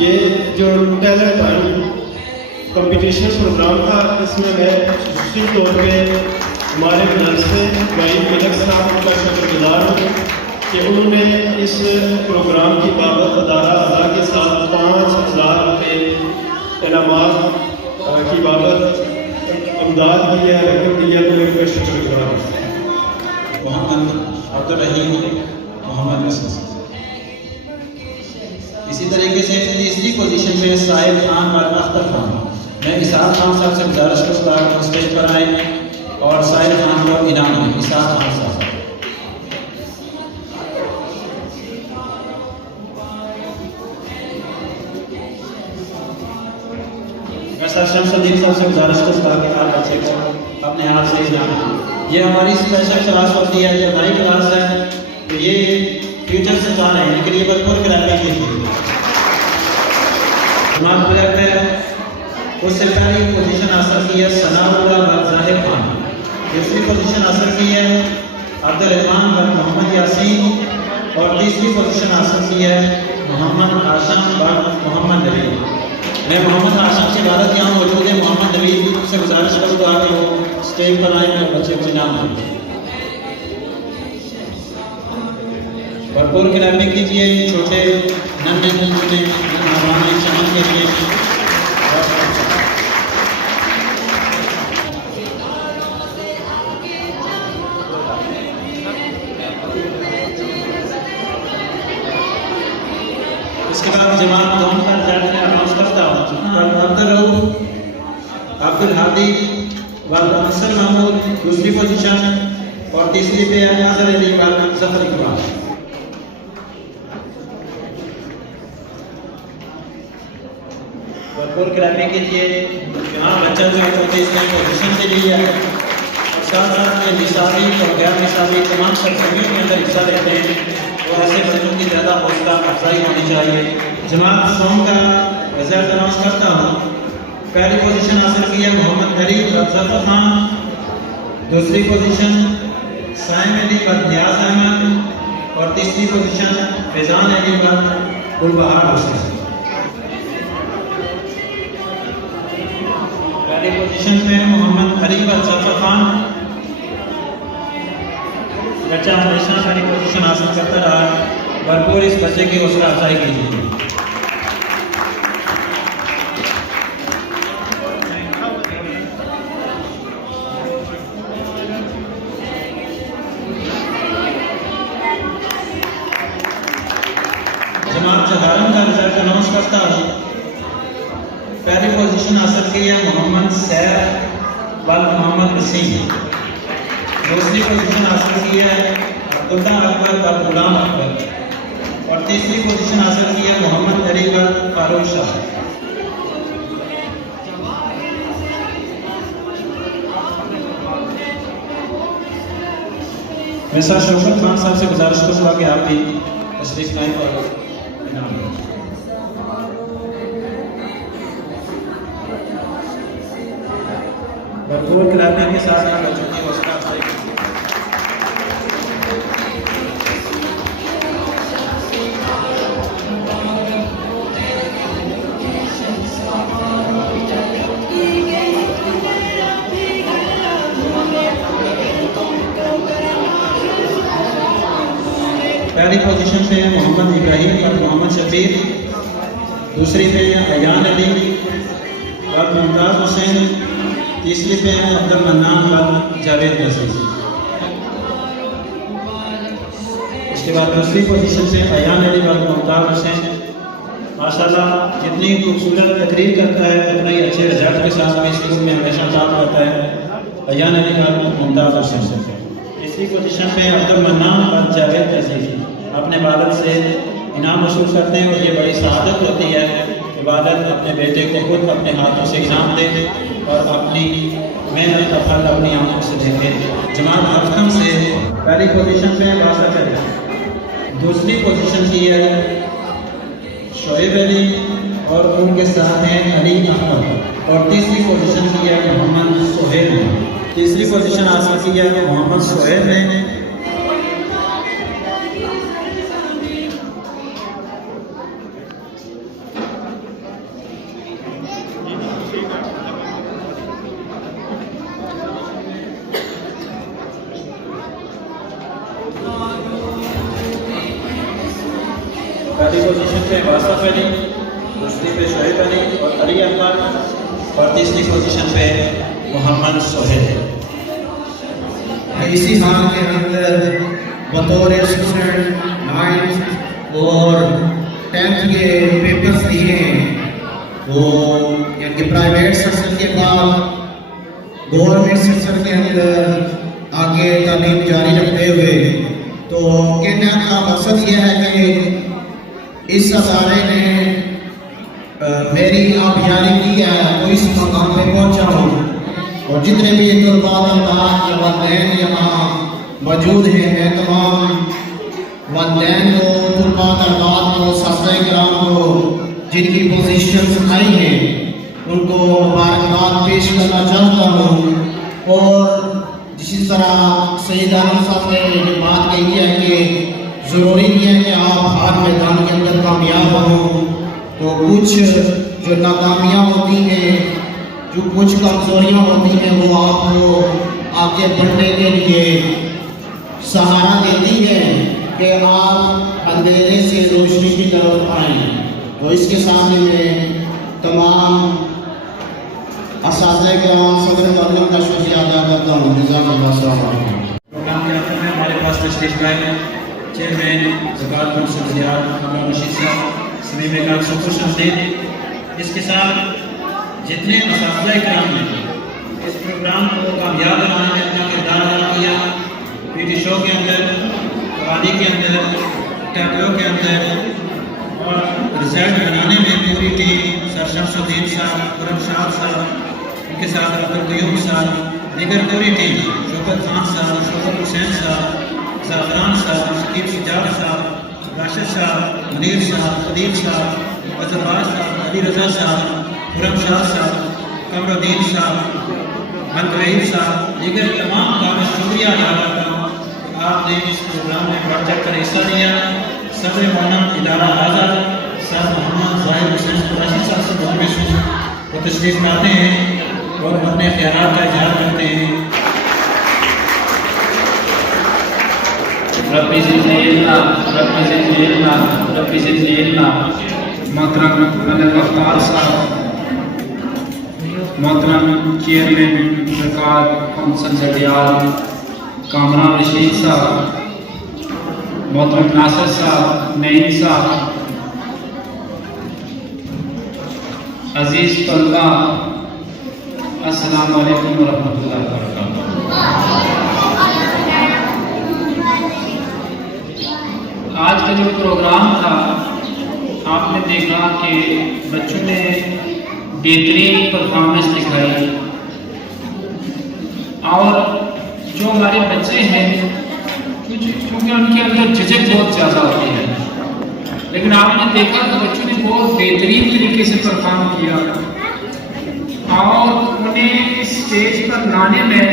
ये जो टैलेंट कंपटीशन प्रोग्राम था इसमें मैं खुशी तौर पे हमारे मदरसे भाई मिलक साहब का शुक्रगुजार हूँ कि उन्होंने इस प्रोग्राम की बाबत अदारा अदा के साथ 5000 रुपये इनामात की बाबत इमदाद की है, रकम दिया। तो उनका शुक्रगुजार हूँ। मोहम्मद अब्दुल रहीम मोहम्मद वसीम। इसी तरीके से तीसरी पोजीशन पे साहिब खान और अख्तर खान। मैं इसाक खान साहब से गुजारिश करता हूँ स्टेज पर आए और साहिब खान को इनाम दें। इसाक खान साहब। मैं सर शमसुद्दीन साहब से गुजारिश करता हूँ कि आप बच्चे को अपने हाथ से इनाम दें। ये हमारी स्पेशल क्लास होती है, ये हमारी क्लास है, तो ये फ्यूचर से चाह रहे हैं, इनके लिए भरपूर कराने कीजिए। जमात प्लेयर में उससे पहली पोजीशन हासिल की है सनाउल्लाह ज़ाहिर खान, दूसरी पोजीशन हासिल की है अब्दुल रहमान बन मोहम्मद यासीन, और तीसरी पोजीशन हासिल की है मोहम्मद आशम बन मोहम्मद नबी। मैं मोहम्मद आशम से इबादत यहाँ मौजूद है, मोहम्मद नबी से गुजारिश करूँगा कि वो स्टेज पर आए और बच्चे को इनाम दें। भरपूर क्लैपिंग कीजिए छोटे नन्हे नन्हे नौजवान चमन के लिए। इसके बाद जमात कौन का रिजल्ट मैं अनाउंस करता हूँ। अब्दुल हादी व अंसर महमूद दूसरी पोजीशन, और तीसरी पे है नाज़र अली व जफर इकबाल। भरपूर क्लैपिंग कीजिए। यहाँ बच्चा जो है इसने पोजीशन से ली है, साथ साथ में निसाबी और गैर निसाबी तमाम सरगर्मियों के अंदर हिस्सा लेते हैं, तो ऐसे बच्चों की ज़्यादा हौसला अफजाई होनी चाहिए। जमात सॉन्ग का रिजल्ट अनाउंस करता हूँ। पहली पोजीशन हासिल की है मोहम्मद अली जफर खान, दूसरी पोजीशन साइम अली व नियाज अहमद, और तीसरी पोजीशन फैजान अली व गुलबहार हुसैन। पहली पोजीशन में मोहम्मद अली व जफर खान, बच्चा हमेशा पहली पोजीशन हासिल करता रहा, भरपूर इस बच्चे की हौसला अफजाई कीजिए। जमात जहारम का रिजल्ट अनाउंस करता हूँ। पहली पोजीशन हासिल की है मोहम्मद सैफ व मोहम्मद वसीम, दूसरी पोजीशन हासिल की है अब्दुल्ला अकबर व गुलाम अकबर, और तीसरी पोजीशन हासिल की है मोहम्मद अली व फारूक शाह। मैं सर शौकत खान साहब से गुजारिश करूँगा कि आप भी तशरीफ लाएं और इनाम दें। भरपूर क्लैपिंग के साथ यहाँ बच्चों की हौसला अफजाई कीजिए। पहली पोजीशन पे है मोहम्मद इब्राहिम और मोहम्मद शबीर, दूसरी पे है अयान अली और मुमताज़ हुसैन, तीसरी पे है अब्दुल मन्नान और जावेद नसीर। इसके बाद दूसरी पोजीशन से अयान अली और मुमताज़ हुसैन। माशाल्लाह जितनी खूबसूरत तकरीर करता है उतना ही अच्छे रिजल्ट के साथ में स्कूल में हमेशा काम करता है। अयान अली और मुमताज़ हुसैन। तीसरी पोजीशन पे अब्दुल मन्नान और जावेद नसीर अपने वालिद से इनाम वसूल करते हैं, और ये बड़ी सआदत होती है कि वालिद अपने बेटे को खुद अपने हाथों से इनाम दे और अपनी मेहनत का फल अपनी आंखों से देखे। जमात हफ्तम से पहली पोजीशन पे बासा चले, दूसरी पोजीशन की है शोएब अली और उनके साथ हैं अली अहमद, और तीसरी पोजीशन की है मोहम्मद सोहेल ने। तीसरी पोजीशन हासिल की है मोहम्मद सोहेल ने। पहली पोजीशन पे वासफ अली, दूसरी पे शोएब अली और अली अकबर, और तीसरी पोजीशन पे मोहम्मद सोहेल। इसी साल के अंदर बतौर स्टूडेंट 9th और 10th के पेपर्स दिए हैं, वो यानी प्राइवेट सेक्शन के बाद गवर्नमेंट सेक्शन के अंदर आगे तालीम जारी रखते हुए, तो कहने का मकसद यह है कि इस अदारे ने मेरी आप यारी की है तो इस मकाम पे पहुंचा हूँ, और जितने भी वालदैन यहाँ मौजूद हैं तमाम वालदैन को को साहब को जिनकी पोजीशंस आई हैं उनको मुबारकबाद पेश करना चाहता हूँ। और जिस तरह सईद आलम साहब ने ये बात कही है कि ज़रूरी नहीं है कि आप हर मैदान के अंदर कामयाब हों, तो कुछ जो नाकामियाँ होती हैं, जो कुछ कमजोरियाँ होती हैं, वो आपको आगे बढ़ने के लिए सहारा देती है कि आप अंधेरे से रोशनी की तरफ आएँ। तो इसके सामने में तमाम असातिज़ा सदर तालीम का शुक्रिया अदा करता हूँ। प्रोग्राम के आखिर में हमारे पास तशरीफ लाए चेयरमैन ज़कात कौंसिल ज़ियारत कमरा रशीद साहब समीम का सुपुर शमशीद। इसके साथ जितने असातिज़ा इकराम ने इस प्रोग्राम को कामयाब बनाने में अपना किरदार अदा किया, पीटी शो के अंदर, कवाली के अंदर, टैबलो के अंदर और रिजल्ट बनाने में पूरी टीम सर शमसुद्दीन साहब, खुरमशाद साहब, उनके साथ अब्दुल क़य्यूम साहब, दीगर पूरी टीम, शौकत खान साहब, शौकत हुसैन साहब, ज़ाफ़रान साहब, शकीब सिजाद साहब, राशिद साहब, मुनीर साहब, खदीर साहब, अज़रबाज साहब, अली रज़ा साहब, खुरमशाद साहब, कमरुद्दीन साहब, मंतरहीम साहब, दीगर तमाम का मैं शुक्रिया अदा करता हूँ। आपने इस प्रोग्राम में बढ़ चढ़ कर हिस्सा लिया। सदर मोहम्मद इदारा आज़ाद सर मोहम्मद ज़ाहिर हुसैन कुरैशी साहब से बहुत वो तशरीफ़ लाते हैं और अपने ख्यालात का इज़हार करते हैं। रब्बी ज़िदनी मोहतरम मलिक अफ्तार साहब, मोहतरम चेयरमैन ज़कात कौंसिल ज़ियारत कमरा रशीद साहब, मोहतरम नासिर साहब, नईम साहब, अजीज़ तलबा, अस्सलाम वालेकुम वरहमतुल्लाहि वबरकातुहू। आज का जो प्रोग्राम था आपने देखा कि बच्चों ने बेहतरीन परफॉर्मेंस दिखाई और जो हमारे बच्चे हैं क्योंकि उनके अंदर झिझक बहुत ज़्यादा होती है, लेकिन आपने देखा कि बच्चों ने बहुत बेहतरीन तरीके से परफॉर्म किया और उन्हें इस स्टेज पर लाने में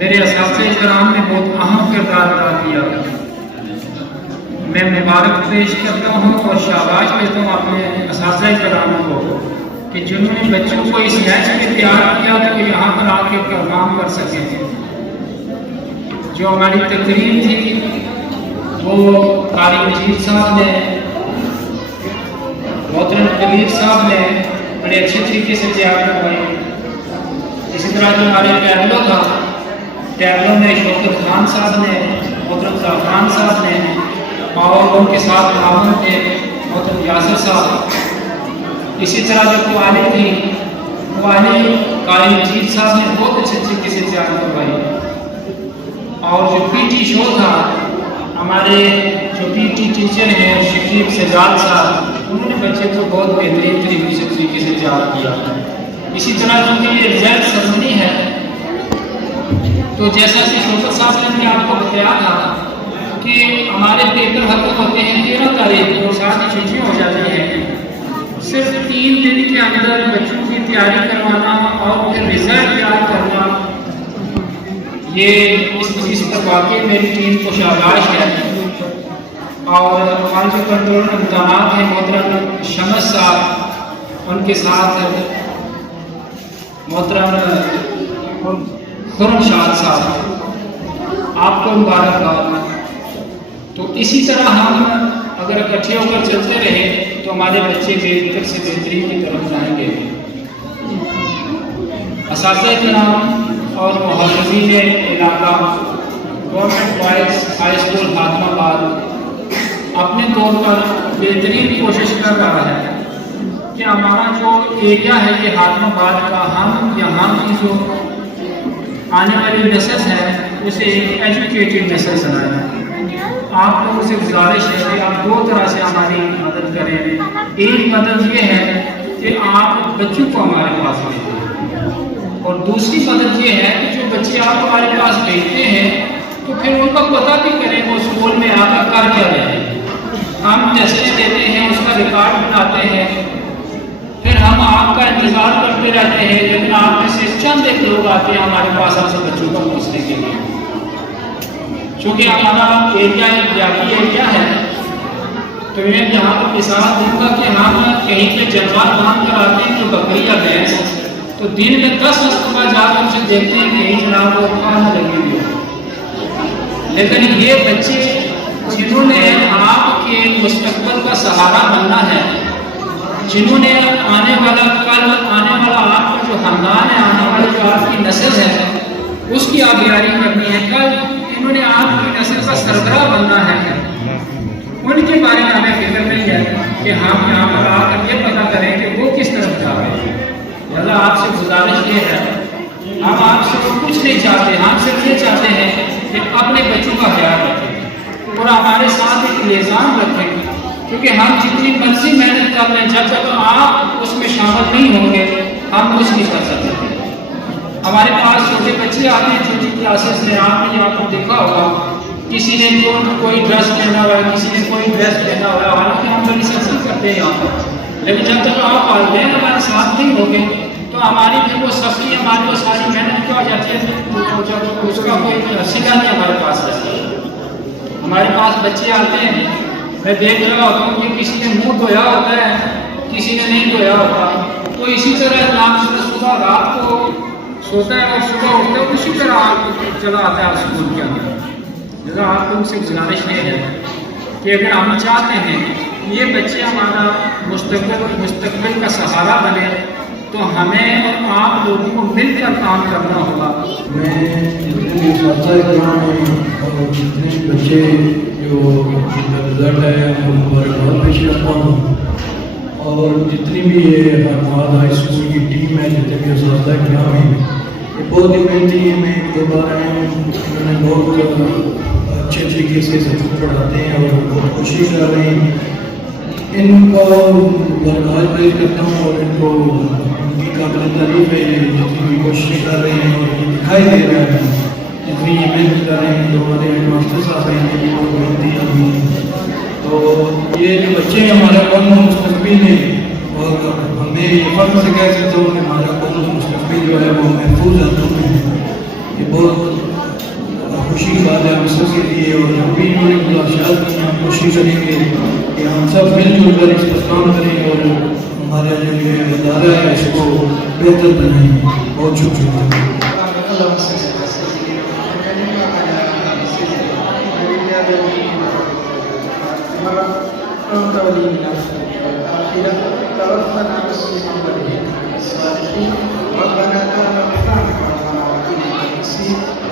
मेरे असातिज़ा इकराम ने बहुत अहम किरदार अदा किया। मैं मुबारक पेश करता हूँ और शाबाश देता हूँ अपने असातिज़ा इकराम को कि जिन्होंने बच्चों को इस मैच में तैयार किया था कि यहाँ पर आके परफॉर्म कर सकें। जो हमारी तकरीर थी वो कारी मजीद साहब ने, मोहतरम कबीर साहब ने बड़े अच्छे तरीके से तैयार करवाई। इसी तरह जो हमारे टैबलो था, टैबलो में शौकत खान साहब ने, मोहतरम ज़ाफ़रान साहब ने और उनके साथ मामून थे मोहतरम यासिर साहब। इसी तरह जो कवाली थी, कवाली कारी मजीद साहब ने बहुत अच्छे तरीके से तैयार करवाई। और जो पीटी शो था, हमारे जो पीटी टीचर हैं शकीब सिजाद साहब, उन्होंने बच्चे को बहुत बेहतरीन तरीके से तैयार किया। इसी तरह क्योंकि ये रिजल्ट सेरेमनी है, तो जैसा कि शौकत साहब ने आपको बताया था कि हमारे पेपर खत्म होते हैं 13 तारीख को, साथ ही छुट्टियाँ हो जाती हैं। सिर्फ 3 दिन के अंदर बच्चों की तैयारी करवाना और फिर रिजल्ट तैयार करना, ये इस पर वाकई मेरी टीम को शाबाश है। और हमारे जो कंट्रोल इम्तहानात हैं मोहतरम शमस साहब, उनके साथ मोहतरम खुरमशाद साहब, आपको मुबारकबाद। तो इसी तरह हम अगर इकट्ठे होकर चलते रहे तो हमारे बच्चे बेहतर से बेहतरीन की तरफ जाएंगे। असातिज़ा इकराम और मुहर्रिरीन इलाका गवर्नमेंट बॉयज़ हाई स्कूल फातिमाबाद अपने तौर पर बेहतरीन कोशिश कर रहा है कि हमारा जो एरिया है ये फातिमाबाद का, हम यहाँ की जो आने वाली नस्ल है उसे एक एजुकेटेड नस्ल बनाए। आप लोगों से गुजारिश है कि आप 2 तरह से हमारी मदद करें। एक मदद ये है कि आप बच्चों को हमारे पास लें और दूसरी मदद ये है कि जो बच्चे आप हमारे पास भेजते हैं तो फिर उनको पता भी करें वो स्कूल में आकर कर क्या रहे हैं। हम टेस्टें देते हैं, उसका रिकॉर्ड बनाते हैं, फिर हम आपका इंतज़ार करते रहते हैं, लेकिन आप में से चंद एक लोग आते हैं हमारे पास आपसे बच्चों को पूछने के लिए। चूँकि हमारा एरिया एक व्यापी एरिया है तो मैं यहाँ पर मिसाल दूंगा कि हम कहीं पे जनवार बांध कर आते हैं तो बकरी या भैंस, तो दिन में 10 मरतबा जाकर उनसे देखते हैं कहीं जनाब वो खाना लगी हुई है। लेकिन ये बच्चे जिन्होंने आपके मुस्तकबिल का सहारा बनना है, जिन्होंने आने वाला कल आने वाला आपका जो खानदान है, आने वाली जो आपकी नस्ल है उसकी आबियारी करनी है, कल इन्होंने आपकी नस्ल का सरबराह बनना है, उनके बारे में हमें फिक्र नहीं है कि हम यहाँ पर आकर ये पता करें कि वो किस तरफ जा रहे हैं। अल्लाह आपसे गुजारिश ये है, हम आपसे कुछ नहीं चाहते, हम सिर्फ ये चाहते हैं कि अपने बच्चों का ख्याल रखें और हमारे साथ एक निज़ाम रखें, क्योंकि हम जितनी मर्जी मेहनत कर रहे हैं जब तक आप उसमें शामिल नहीं होंगे हम कुछ नहीं कर सकते। हमारे पास छोटे बच्चे आते हैं छोटी क्लासेस में, आपने यहाँ पर देखा होगा किसी ने कोई ड्रेस पहना हुआ है, किसी ने कोई ड्रेस पहना हुआ है, हालांकि हम बड़ी सख्ती करते हैं यहाँ पर, लेकिन जब तक आप वालिदैन हमारे साथ नहीं होंगे तो हमारी फिर वो सख्ती हमारी वो सारी मेहनत क्या हो जाती है, जब उसका कोई सिला नहीं हमारे पास रहता। हमारे पास बच्चे आते हैं, मैं देख रहा होता हूँ कि किसी ने मुँह धोया होता है, किसी ने नहीं धोया होता, तो इसी तरह नाम सुबह रात को सोता है और सुबह उठता है उसी तरह आप चला आता है स्कूल के अंदर। जैसा आपको उनसे गुजारिश ये है कि अगर हम चाहते हैं ये बच्चे हमारा मुस्तकबिल का सहारा बने तो हमें और आप लोगों को मिलकर काम करना होगा। मैं जितने और जितने बच्चे जो रिजल्ट है उनको मुबारकबाद पेश करता हूँ, और जितनी भी ये हमारा हाई स्कूल की टीम है, जितने भी इस्लाह ग्राम है, ये बहुत ही मेहनती है। मैं एक दो बार आए हैं, उन्होंने बहुत अच्छे तरीके से सब पढ़ाते हैं और बहुत कोशिश कर रहे हैं। इनको बरकरार पेश करता हूँ और इनको उनकी काबिल तारीफ है, जितनी भी कोशिश कर रहे हैं और ये दिखाई दे रहा है जितनी ये मेहनत कर रहे हैं। तो हमारे हेड मास्टर साहब हैं, ये भी बहुत मेहनती हैं। तो ये जो बच्चे हैं हमारा कौम मुस्तकबिल है और हमें ये फर्क से कह सकता हूँ कि हमारा कौम मुस्तकबिल जो है वो महफूज हाथों में है। ये बहुत खुशी की बात है हम सब के लिए, और हम भी हम कोशिश करेंगे कि हम सब मिलजुल कर इस पर काम करें और हमारा जो ये इदारा है इसको बेहतर बनाएंगे। बहुत शुक्रिया।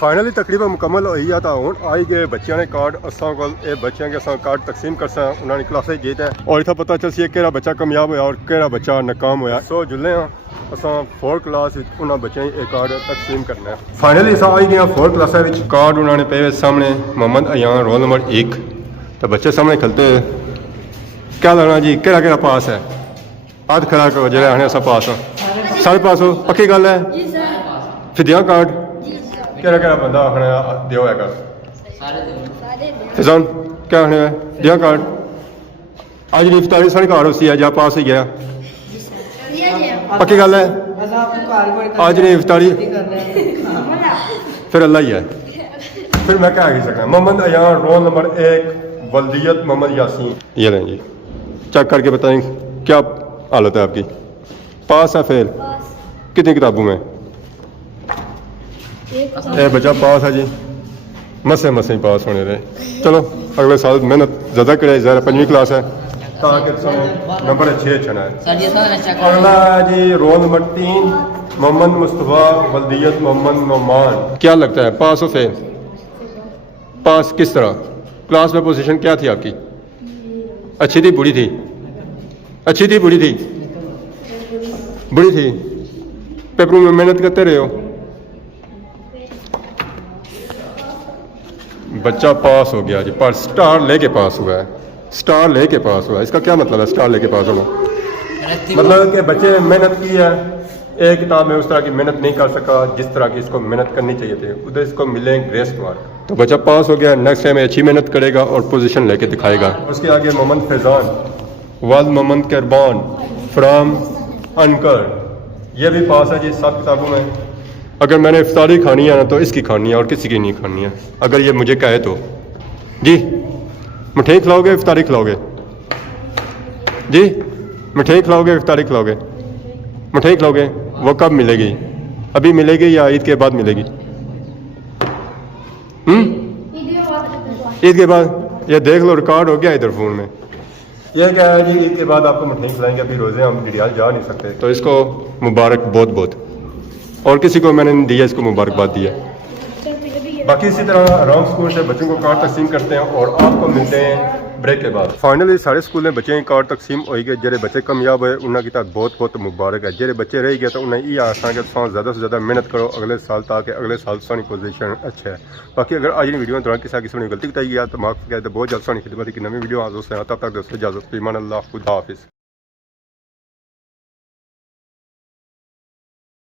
फाइनली तकरीबन मुकम्मल हो ही तो हूँ आई गए बच्चों ने कार्ड असा को बच्चों के असा कार्ड तकसीम कर सा उन्होंने क्लास जीत है और इतना पता चल सी कि बच्चा कामयाब होया और कि बच्चा नाकाम होया। सो जुले असा 4th क्लास उन्होंने बच्चों ये कार्ड तकसीम करना है। फाइनली असा आई गया 4th क्लास कार्ड उन्होंने पे सामने मोहम्मद अयान रोल नंबर 1 तो बच्चे सामने खलते क्या लगना जी कि पास है हाथ खड़ा करो जो आने असा पास सारे पास हो पक्की गल है फिर दिया कार्ड क्या बंदा आखने दियो है कर क्या आखने दिया कार्ड अज भी इफ्तारी साढ़े घर उसी है जा पास ही गया पक्की गल है अज नहीं इफ्तारी फिर अल्लाह ही है फिर मैं क्या कह सकता मोहम्मद अयान रोल नंबर 1 वल्दियत मोहम्मद यासीन। ये लें जी चेक करके बताएं क्या हालत है आपकी पास है फेल कितनी किताबों में ये बच्चा पास है जी मसे ही पास होने रहे। चलो अगले साल मेहनत ज़्यादा करे, ज़रा 5वीं क्लास है ताकि नंबर अच्छे अच्छा है। अगला जी रोल नंबर 3 मोहम्मद मुस्तफ़ा बल्दियत मोहम्मद नोमान। क्या लगता है पास हो फेल? पास किस तरह? क्लास में पोजीशन क्या थी आपकी? अच्छी थी बुरी थी? अच्छी थी बुरी थी? बुरी थी। पेपरों में मेहनत करते रहे हो? बच्चा पास हो गया जी, पर स्टार लेके पास हुआ है। स्टार लेके पास हुआ है, इसका क्या मतलब है स्टार लेके पास होना? मतलब कि बच्चे ने मेहनत की है, एक किताब में उस तरह की मेहनत नहीं कर सका जिस तरह की इसको मेहनत करनी चाहिए थी, उधर इसको मिले ग्रेस मार्क। तो बच्चा पास हो गया, नेक्स्ट टाइम अच्छी मेहनत करेगा और पोजीशन लेके दिखाएगा। उसके आगे मोहम्मद फैज़ान वाल मोहम्मद करबान फ्राम अनकर, ये भी पास है जी 7 किताबों में। अगर मैंने इफ्तारी खानी है ना तो इसकी खानी है और किसी की नहीं खानी है, अगर ये मुझे कहे तो। जी मिठाई खिलाओगे इफ्तारी खिलाओगे? जी मिठाई खिलाओगे इफ्तारी खिलाओगे? मिठाई खिलाओगे? वो कब मिलेगी? अभी मिलेगी या ईद के बाद मिलेगी? ईद के बाद। ये देख लो रिकॉर्ड हो गया इधर फ़ोन में। ये क्या है जी, ईद के बाद आपको मिठाई खिलाएंगे, अभी रोज़े हम डिडियाल जा नहीं सकते। तो इसको मुबारक बहुत बहुत, और किसी को मैंने नहीं दिया, इसको मुबारकबाद दिया। बाकी इसी तरह आराम स्कूल से बच्चों को कार्ड तकसीम करते हैं और आपको मिलते हैं ब्रेक के बाद। फाइनली सारे स्कूल में बच्चे कार्ड तकसीम हो गए। जेरे बच्चे कामयाब हुए उन्होंने की बहुत बहुत मुबारक है। जेरे बच्चे रह गए तो उन्हें ये आसान कि ज़्यादा से ज़्यादा मेहनत करो अगले साल, ताकि अगले साल सानी पोजीशन अच्छा है। बाकी अगर आज वीडियो दौरान किसी ने गलती बताई है तो माफ़ किया, तो बहुत जल्द सानी खिदमत की नवी वीडियो आज दोस्तों, तब तक दोस्तों इजाज़त, ईमान अल्लाह, खुदा हाफिज़।